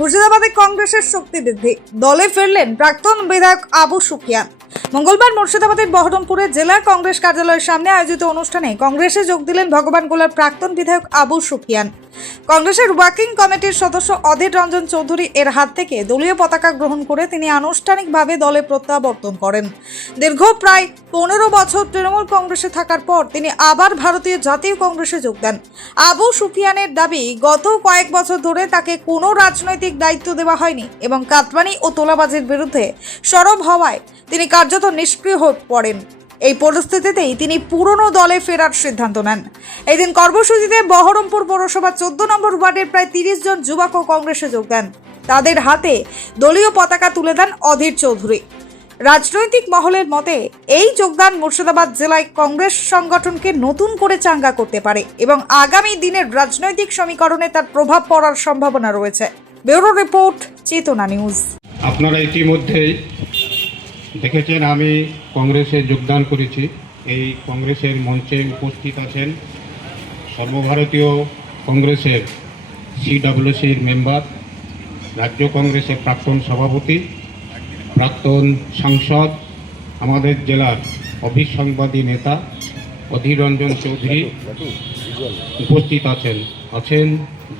মুর্শিদাবাদে কংগ্রেসের শক্তি বৃদ্ধি। দলে ফিরলেন প্রাক্তন বিধায়ক আবু সুফিয়ান। মঙ্গলবার মুর্শিদাবাদের বহরমপুরে জেলা কংগ্রেস কার্যালয়ের সামনে আয়োজিত অনুষ্ঠানে কংগ্রেসে যোগ দিলেন ভগবান গোলার প্রাক্তন বিধায়ক আবু সুফিয়ান। কংগ্রেসের ওয়ার্কিং কমিটির সদস্য অধীর রঞ্জন চৌধুরী এর হাত থেকে দলীয় পতাকা গ্রহণ করে তিনি আনুষ্ঠানিকভাবে দলে প্রত্যাবর্তন করেন। দীর্ঘ প্রায় পনেরো বছর তৃণমূল কংগ্রেসে থাকার পর তিনি আবার ভারতীয় জাতীয় কংগ্রেসে যোগ দেন। আবু সুফিয়ানের দাবি, গত কয়েক বছর ধরে তাকে কোনো রাজনৈতিক দায়িত্ব দেওয়া হয়নি এবং কাতবানি ও তোলাবাজির বিরুদ্ধে সরব হওয়ায় তিনি কার্যত নিষ্ক্রিয় হয়ে পড়েন। এই পরিস্থিতিতেই তিনি পুরনো দলে ফেরার সিদ্ধান্ত নেন। এদিন কর্মসূচিতে বহরমপুর পৌরসভা চোদ্দ নম্বর ওয়ার্ডের প্রায় তিরিশ জন যুবক ও কংগ্রেসে যোগ দেন। তাদের হাতে দলীয় পতাকা তুলে দেন অধীর চৌধুরী। রাজনৈতিক মহলের মতে, এই যোগদান মুর্শিদাবাদ জেলায় কংগ্রেস সংগঠনকে নতুন করে চাঙ্গা করতে পারে এবং আগামী দিনের রাজনৈতিক সমীকরণে তার প্রভাব পড়ার সম্ভাবনা রয়েছে। Bureau report, Chetana news. আপনারা ইতিমধ্যেই দেখেছেন, আমি কংগ্রেসে যোগদান করেছি। এই কংগ্রেসের মঞ্চে উপস্থিত আছেন সর্বভারতীয় কংগ্রেসের সিডাব্লিউসির মেম্বার, রাজ্য কংগ্রেসের প্রাক্তন সভাপতি, প্রাক্তন সাংসদ, আমাদের জেলার অভিসংবাদী নেতা অধীর রঞ্জন চৌধুরী উপস্থিত আছেন। আছেন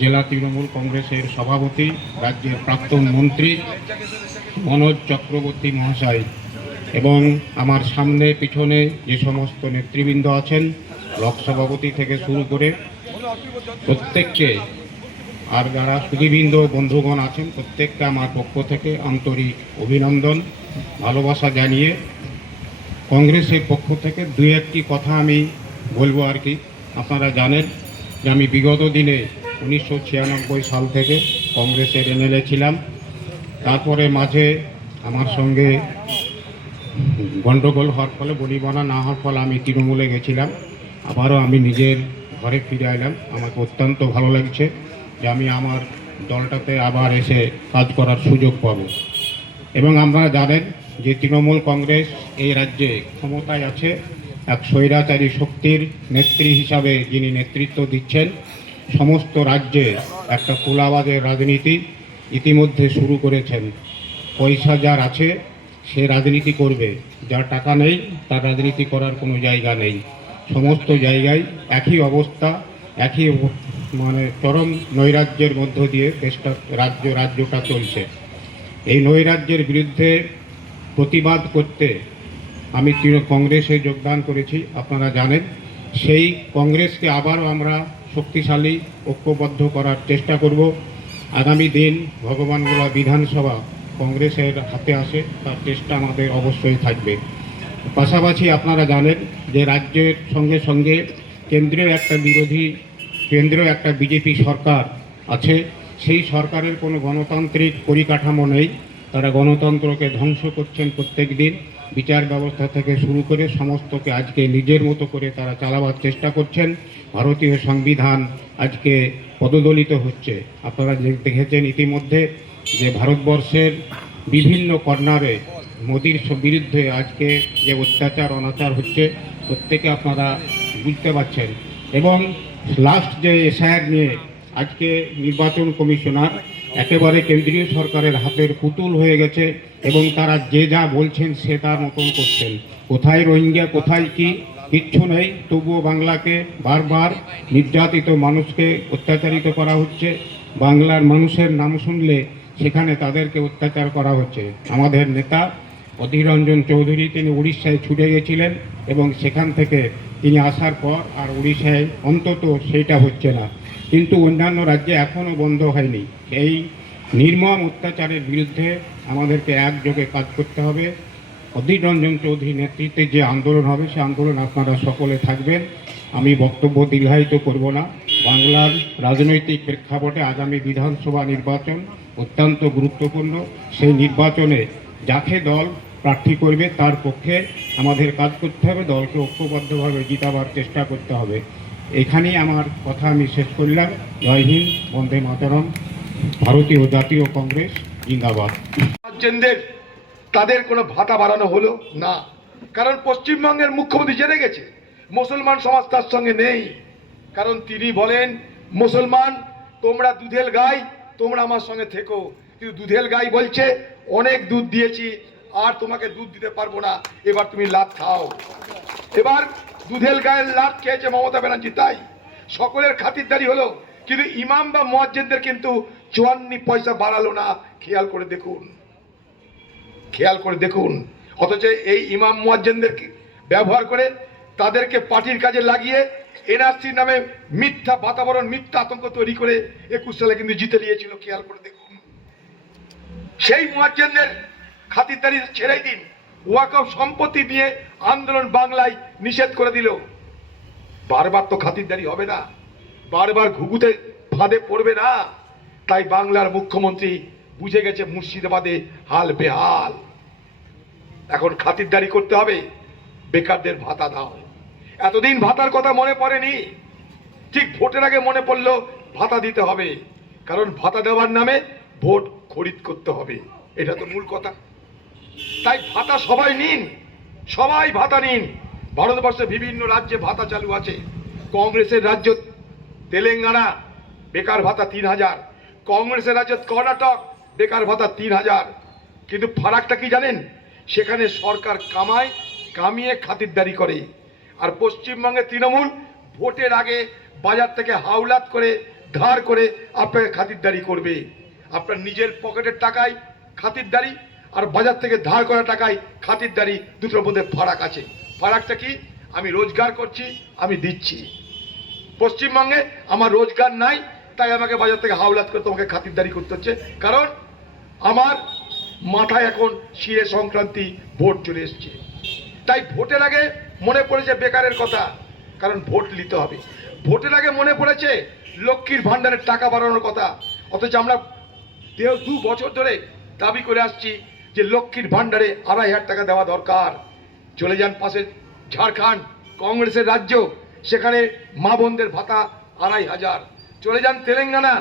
জেলা তৃণমূল কংগ্রেসের সভাপতি, রাজ্যের প্রাক্তন মন্ত্রী মনোজ চক্রবর্তী মহাশয় এবং আমার সামনে, পিছনে যে সমস্ত নেতৃবৃন্দ আছেন, ব্লক সভাপতি থেকে শুরু করে প্রত্যেককে আর যারা সুদীবৃন্দ বন্ধুগণ আছেন, প্রত্যেককে আমার পক্ষ থেকে আন্তরিক অভিনন্দন, ভালোবাসা জানিয়ে কংগ্রেসের পক্ষ থেকে দুই একটি কথা আমি বলব আর কি। আপনারা জানেন যে আমি বিগত দিনে উনিশশো ছিয়ানব্বই সাল থেকে কংগ্রেসের এমএলএ ছিলাম। তারপরে মাঝে আমার সঙ্গে গণ্ডগোল হওয়ার ফলে বনিবনা না হওয়ার ফলে আমি তৃণমূলে গেছিলাম। আবারও আমি নিজের ঘরে ফিরে এলাম। আমাকে অত্যন্ত ভালো লাগছে যে আমি আমার দলটাতে আবার এসে কাজ করার সুযোগ পাবো। এবং আপনারা জানেন যে তৃণমূল কংগ্রেস এই রাজ্যে ক্ষমতায় আছে এক স্বৈরাচারী শক্তির নেত্রী হিসাবে যিনি নেতৃত্ব দিচ্ছেন। সমস্ত রাজ্যে একটা তোলাবাজের রাজনীতি ইতিমধ্যে শুরু করেছেন। পয়সা যার আছে, সে রাজনীতি করবে। যার টাকা নেই, তার রাজনীতি করার কোনো জায়গা নেই। সমস্ত জায়গায় একই অবস্থা, একই মানে চরম নৈরাজ্যের মধ্য দিয়ে দেশটা, রাজ্য, রাজ্যটা চলছে। এই নৈরাজ্যের বিরুদ্ধে প্রতিবাদ করতে আমি তৃণ- কংগ্রেসে যোগদান করেছি, আপনারা জানেন। সেই কংগ্রেসকে আবারও আমরা শক্তিশালী, ঐক্যবদ্ধ করার চেষ্টা করব। আগামী দিন ভগবানগোলা বিধানসভা কংগ্রেসের হাতে আসে, তার চেষ্টা আমাদের অবশ্যই থাকবে। পাশাপাশি আপনারা জানেন যে রাজ্যের সঙ্গে সঙ্গে কেন্দ্রীয় একটা বিরোধী, কেন্দ্রীয় একটা বিজেপি সরকার আছে। সেই সরকারের কোনো গণতান্ত্রিক পরিকাঠামো নেই। তারা গণতন্ত্রকে ধ্বংস করছেন প্রত্যেক দিন। বিচার ব্যবস্থা থেকে শুরু করে সমস্তকে আজকে নিজের মতো করে তারা চালাবার চেষ্টা করছেন। ভারতীয় সংবিধান আজকে পদদলিত হচ্ছে। আপনারা দেখেছেন ইতিমধ্যে যে ভারতবর্ষের বিভিন্ন কর্নারে মোদির বিরুদ্ধে আজকে যে অত্যাচার, অনাচার হচ্ছে, প্রত্যেকে আপনারা বুঝতে পারছেন। এবং লাস্ট যে এসআইআর নিয়ে আজকে নির্বাচন কমিশনার একেবারে কেন্দ্রীয় সরকারের হাতের পুতুল হয়ে গেছে এবং তারা যে যা বলছেন সে তার মতন করছেন। কোথায় রোহিঙ্গা, কোথায় কি? কিচ্ছু নেই, তবুও বাংলাকে বারবার নির্যাতিত মানুষকে অত্যাচারিত করা হচ্ছে। বাংলার মানুষের নাম শুনলে সেখানে তাদেরকে অত্যাচার করা হচ্ছে। আমাদের নেতা অধীর রঞ্জন চৌধুরী, তিনি উড়িষ্যায় ছুটে গেছিলেন এবং সেখান থেকে তিনি আসার পর আর উড়িষ্যায় অন্তত সেইটা হচ্ছে না। কিন্তু অন্যান্য রাজ্যে এখনও বন্ধ হয়নি। এই নির্মম অত্যাচারের বিরুদ্ধে আমাদেরকে একযোগে কাজ করতে হবে। অধীর রঞ্জন চৌধুরী নেতৃত্বে যে আন্দোলন হবে, সে আন্দোলন আপনারা সকলে থাকবেন। আমি বক্তব্য দীর্ঘায়িত করব না। বাংলার রাজনৈতিক প্রেক্ষাপটে আগামী বিধানসভা নির্বাচন অত্যন্ত গুরুত্বপূর্ণ। সেই নির্বাচনে যাকে দল প্রার্থী করবে, তার পক্ষে আমাদের কাজ করতে হবে, দলকে ঐক্যবদ্ধভাবে জিতাবার চেষ্টা করতে হবে। এখানেই আমার কথা আমি শেষ করলাম। জয় হিন্দ, বন্দে মাতরম। ভারতীয় জাতীয় কংগ্রেস, জিন্দাবাদ। তাদের কোনো ভাতা বাড়ানো হলো না। কারণ পশ্চিমবঙ্গের মুখ্যমন্ত্রী জেনে গেছে, মুসলমান সমাজ তার সঙ্গে নেই। কারণ তিনি বলেন, মুসলমান, তোমরা দুধেল গাই, তোমরা আমার সঙ্গে থেকো। কিন্তু দুধেল গাই বলছে, অনেক দুধ দিয়েছি, আর তোমাকে দুধ দিতে পারব না। এবার তুমি লাভ খাও। এবার দুধেল গায়ের লাভ খেয়েছে মমতা ব্যানার্জি, তাই সকলের খাতিরদারি হলো। কিন্তু ইমাম বা মজ্জেনদের কিন্তু চুয়ান্নি পয়সা বাড়ালো না। খেয়াল করে দেখুন। খেয়াল করে দেখুন। অথচ এই ইমাম মুয়াজ্জেনদের ব্যবহার করে তাদেরকে পার্টির কাজে লাগিয়ে এনআরসির নামে মিথ্যা বাতাবরণ, মিথ্যা আতঙ্ক তৈরি করে একুশ সালে কিন্তু জিতে নিয়েছিল, খেয়াল করে দেখুন। সেই মুয়াজ্জেনদের খাতিরদারি ছেড়েই দিন ওয়াকফ সম্পত্তি নিয়ে আন্দোলন বাংলায় নিষেধ করে দিল। বারবার তো খাতিরদারি হবে না, বারবার ঘুঘুতে ফাঁদে পড়বে না। তাই বাংলার মুখ্যমন্ত্রী বুঝে গেছে মুর্শিদাবাদে হাল বেহাল। এখন খাতিরদারি করতে হবে, বেকারদের ভাতা দাও। এতদিন ভাতার কথা মনে পড়েনি। ঠিক ভোটের আগে মনে পড়ল ভাতা দিতে হবে, কারণ ভাতা দেওয়ার নামে ভোট খরিদ করতে হবে। এটা তো মূল কথা। তাই ভাতা সবাই নিন, সবাই ভাতা নিন। ভারতবর্ষে বিভিন্ন রাজ্যে ভাতা চালু আছে। কংগ্রেসের রাজ্য তেলেঙ্গানা, বেকার ভাতা তিন হাজার। কংগ্রেসের রাজ্য কর্ণাটক বেকার ভাতা তিন হাজার। কিন্তু ফারাকটা কি জানেন? সেখানে সরকার কামায়, কামিয়ে খাতিরদারি করে। আর পশ্চিমবঙ্গে তৃণমূল ভোটের আগে বাজার থেকে হাওলাত করে, ধার করে আপনাকে খাতিরদারি করবে। আপনার নিজের পকেটের টাকায় খাতিরদারি আর বাজার থেকে ধার করা টাকায় খাতিরদারি দুটোর মধ্যে ফারাক আছে। ফারাকটা কি? আমি রোজগার করছি, আমি দিচ্ছি। পশ্চিমবঙ্গে আমার রোজগার নাই, তাই আমাকে বাজার থেকে হাওলাত করে তোমাকে খাতিরদারি করতে হচ্ছে। কারণ আমার মাথায় এখন শিরে সংক্রান্তি ভোট চলে এসছে। তাই ভোটের আগে মনে পড়েছে বেকারের কথা, কারণ ভোট নিতে হবে। ভোটের আগে মনে পড়েছে লক্ষ্মীর ভাণ্ডারের টাকা বাড়ানোর কথা, অথচ আমরা দেড় দু বছর ধরে দাবি করে আসছি যে লক্ষ্মীর ভাণ্ডারে আড়াই হাজার টাকা দেওয়া দরকার। চলে যান পাশে ঝাড়খণ্ড কংগ্রেসের রাজ্য, সেখানে মা বোনদের ভাতা আড়াই হাজার। চলে যান তেলেঙ্গানা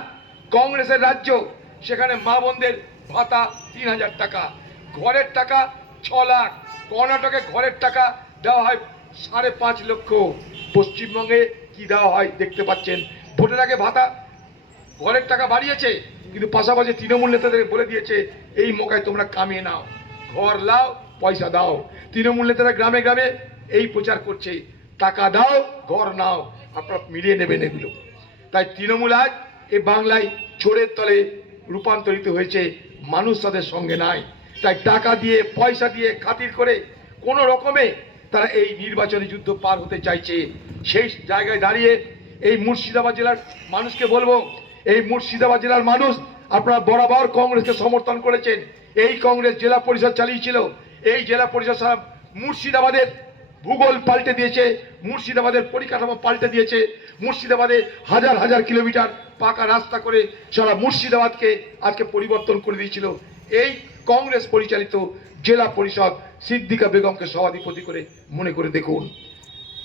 কংগ্রেসের রাজ্য, সেখানে মা বোনদের ভাতা তিন হাজার টাকা, ঘরের টাকা ছ লাখ, কর্ণাটকে ঘরের টাকা দেওয়া হয় সাড়ে পাঁচ লক্ষ। পশ্চিমবঙ্গে কি দেওয়া হয় দেখতে পাচ্ছেন? ভোটের আগে ভাতা ঘরের টাকা বাড়িয়েছে, কিন্তু পাশাপাশি তৃণমূল নেতাদের বলে দিয়েছে, এই মোকায় তোমরা কামিয়ে নাও, ঘর লাও, পয়সা দাও। তৃণমূল নেতারা গ্রামে গ্রামে এই প্রচার করছে, টাকা দাও, ঘর নাও। আপনারা মিলিয়ে নেবেন এগুলো। তাই তৃণমূল আজ এ বাংলায় চোরের তলে রূপান্তরিত হয়েছে। মানুষ তাদের সঙ্গে নাই। তাই টাকা দিয়ে, পয়সা দিয়ে খাতির করে কোনো রকমে তারা এই নির্বাচনী যুদ্ধ পার হতে চাইছে। সেই জায়গায় দাঁড়িয়ে এই মুর্শিদাবাদ জেলার মানুষকে বলব, এই মুর্শিদাবাদ জেলার মানুষ আপনারা বরাবর কংগ্রেসকে সমর্থন করেছেন। এই কংগ্রেস জেলা পরিষদ চালিয়েছিল। এই জেলা পরিষদ মুর্শিদাবাদের ভূগোল পাল্টে দিয়েছে, মুর্শিদাবাদের পরিকাঠামো পাল্টে দিয়েছে, মুর্শিদাবাদে হাজার হাজার কিলোমিটার পাকা রাস্তা করে সারা মুর্শিদাবাদকে আজকে পরিবর্তন করে দিয়েছিল। এই কংগ্রেস পরিচালিত জেলা পরিষদ সিদ্দিকা বেগমকে সভাধিপতি করে মনে করে দেখুন।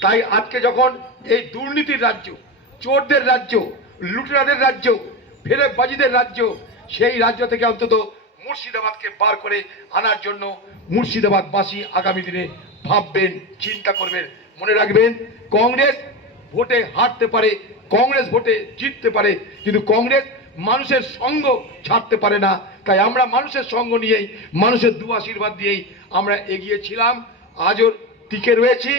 তাই আজকে যখন এই দুর্নীতির রাজ্য, চোরদের রাজ্য, লুটেরাদের রাজ্য ফেরেবাজিদের রাজ্য, সেই রাজ্য থেকে অন্তত মুর্শিদাবাদকে বার করে আনার জন্য মুর্শিদাবাদবাসী আগামী দিনে ভাববেন, চিন্তা করবেন, মনে রাখবেন, কংগ্রেস ভোটে হারতে পারে, কংগ্রেস ভোটে জিততে পারে, কিন্তু কংগ্রেস মানুষের সঙ্গ ছাড়তে পারে না। তাই আমরা মানুষের সঙ্গ নিয়েই, মানুষের দু আশীর্বাদ দিয়েই আমরা এগিয়েছিলাম আজও টিকে রয়েছি,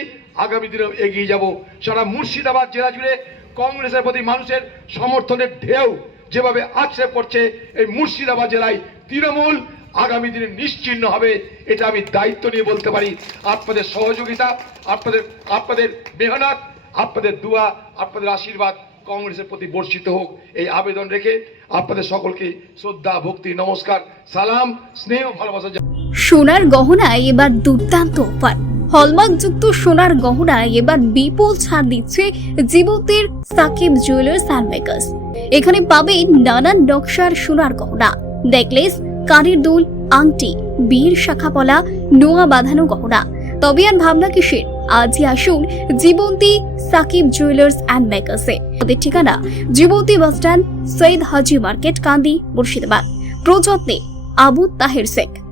আগামী দিনেও এগিয়ে যাব। সারা মুর্শিদাবাদ জেলা জুড়ে কংগ্রেসের প্রতি মানুষের সমর্থনের ঢেউ যেভাবে আছড়ে পড়ছে, এই মুর্শিদাবাদ জেলায় তৃণমূল আগামী দিনে নিশ্চিহ্ন হবে, এটা আমি দায়িত্ব নিয়ে বলতে পারি। আপনাদের সহযোগিতা, আপনাদের আপনাদের মেহনত, আপনাদের দোয়া, আপনাদের আশীর্বাদ কংগ্রেসের প্রতি বর্ষিত হোক। এই আবেদন রেখে আপনাদের সকলকে শ্রদ্ধা, ভক্তি, নমস্কার, সালাম, স্নেহ, ভালোবাসা সোনার গহনায় এবার দুর্দান্ত অফার। হলমার্কযুক্ত সোনার গহনায় এবার বিপুল ছাড় দিচ্ছে জীবতের সাকিব জুয়েলার্স অ্যান্ড এখানে পাবেন নানান নকশার সোনার গহনা, নেকলেস কানের দুল, আংটি, বীর শাখাপলা নোয়া বাঁধানো গহনা। তবে আর ভাবনা কিসের? আজই আসুন জীবন্তী সাকিব জুয়েলার্স অ্যান্ড মেকার্সে। ওদের ঠিকানা Jibanti bus stand Syed Haji market, Kandi, Murshidabad. প্রযত্নে Abu Taher Sheikh.